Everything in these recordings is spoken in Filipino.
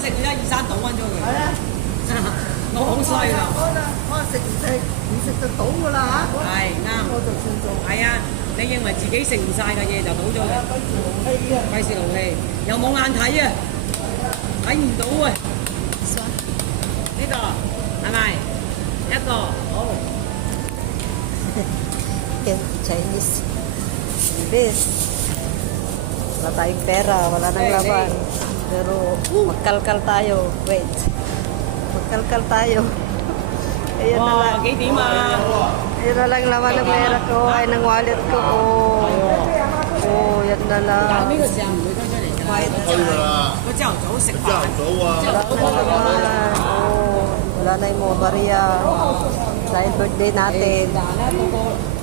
食而家二三倒溫咗佢。係啊，我好衰㗎。我食唔食，唔食就倒㗎啦嚇。係啱。我就算做。係啊，你認為自己食唔晒嘅嘢就倒咗佢，費事勞氣啊！費事勞氣，又冇眼睇啊，睇唔到啊。呢個係咪一個好？ Chinese. Bis. Wala tayong pera, wala nang laban. Pero magkalkal tayo. Wait. Magkalkal tayo. Ayan na lang. 幾點啊？ Ayan na lang laman ng pera ko. Ay, ng wallet ko. Oh, yan na lang. 呢個時候唔會推出嚟㗎。去㗎啦，我朝頭早食飯。朝頭早啊， Wala na laman. Oh, wala na yung mga bariya. Dahil birthday natin.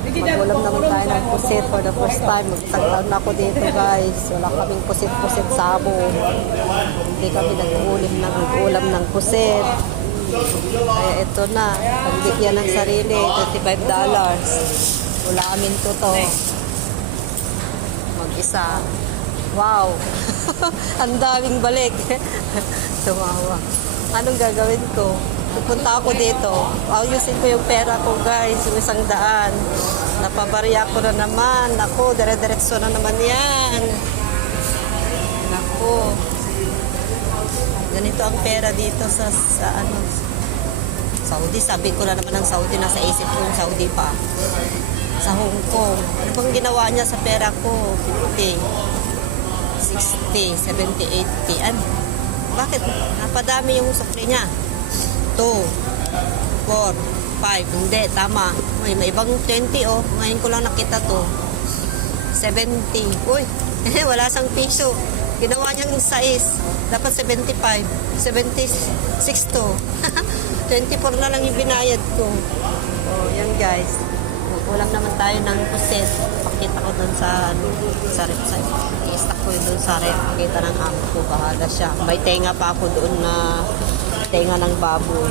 Mag-ulam naman tayo ng pusit for the first time. Isang taon na ako dito, guys. Wala kaming pusit-pusit sabo. Hindi kami nag-ulam ng pusit. Kaya ito na. Pagbigyan ng sarili, $25. Ulamin ko to. Mag-isa. Wow! Ang daming balik. Tumawa. Anong gagawin ko? Pupunta ako dito. Ayusin ko yung pera ko, guys. Yung $100. Napabarya ko na naman. Ako, dire-diretso na naman yan. Ako. Ganito ang pera dito sa ano, Saudi. Sabi ko na naman ng Saudi. Nasa isip ko yung Saudi pa. Sa Hong Kong. Ano bang ginawa niya sa pera ko? 50, 60, 70, 80. Ano? Bakit? Napadami yung sukli niya. 2, 4, 5. Hindi, tama. May ibang 20, oh. Ngayon ko lang nakita to. 70. Uy, wala sang piso. Ginawa niyang size. Dapat 75. 76 to. 24 na lang yung binayad ko. Oh, yan guys. Ulam naman tayo ng puset. Pakita ko dun sa rep. I-stack ko yun dun sa rep. Pakita ng amo ko. Bahala siya. May tenga pa ako doon na tenga ng baboy.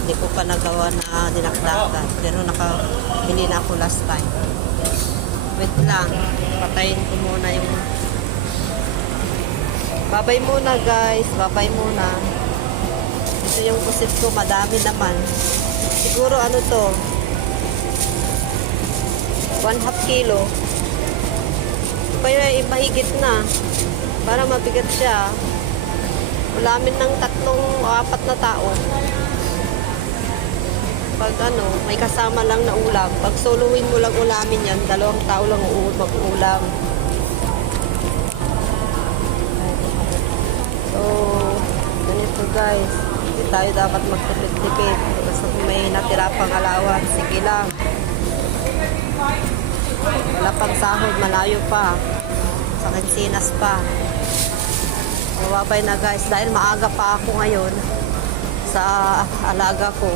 Hindi ko pa nagawa na dinakdakan. Pero nakabili na ako last time. Wait lang. Patayin ko muna yung... Babay muna guys. Babay muna. Ito yung pusit ko. Madami naman. Siguro ano to? 1/2 kilo. Kaya mahigit na. Para mabigat siya. Ulamin ng 3 o 4 na tao. Pag ano, may kasama lang na ulam. Pag soloin mo lang ulamin yan, 2 tao lang mag-ulam. So, ganito guys. Hindi tayo dapat magtipid-tipid. Basta kung may natira pang alawan, sige lang. Wala pang sahod, malayo pa. Sa Kinsinas pa. Mababay na guys, dahil maaga pa ako ngayon sa alaga ko.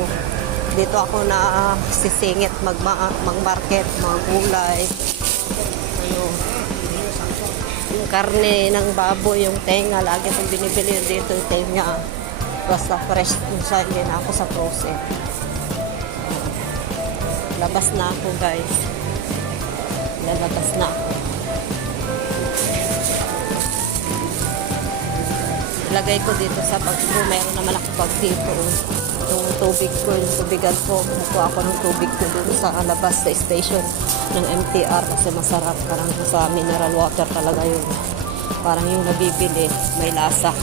Dito ako na sisingit mag-market, mga gulay. Ano, yung karne ng baboy, yung tenga, lagi itong binibili dito yung tenga. Basta fresh siya, hindi na ako sa frozen. Labas na ako guys. Lalabas na ako. Lagay ko dito sa bag ko. Meron naman ako bag dito. Yung tubig ko, yung tubigan ko. Kukuha ako ng tubig ko dito sa labas sa station ng MTR kasi masarap. Parang sa mineral water talaga yun. Parang yung nabibili, may lasa.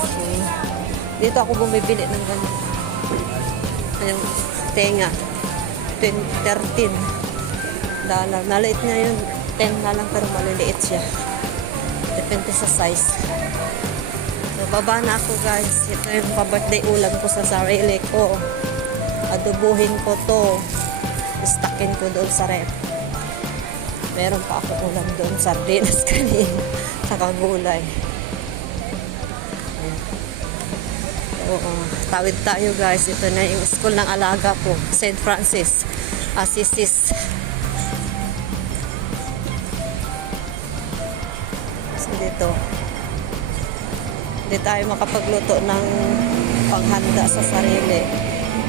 Okay. Dito ako bumibili ng ganyan. Yung tenga. 13 dollar. Naliit na yun. 10 na lang pero maliliit siya. Depende sa size. So, baba na ako guys. Ito yung pa-birthday ulam ko sa sarili ko. Adobuhin ko to. Stockin ko doon sa rep. Meron pa ako ulam doon. Sardinas kanina. Saka gulay. Oo. Tawid tayo guys. Ito na yung school ng alaga ko. St. Francis Assisi. Dito hindi tayo makapagluto ng panghanda sa sarili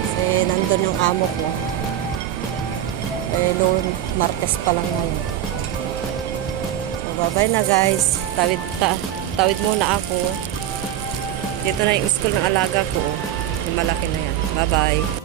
kasi nandun yung amo ko noon Martes pa lang ngayon. So bye bye na guys, tawid Tawid muna ako. Dito na yung school ng alaga ko. Yung malaki na yan. Bye-bye.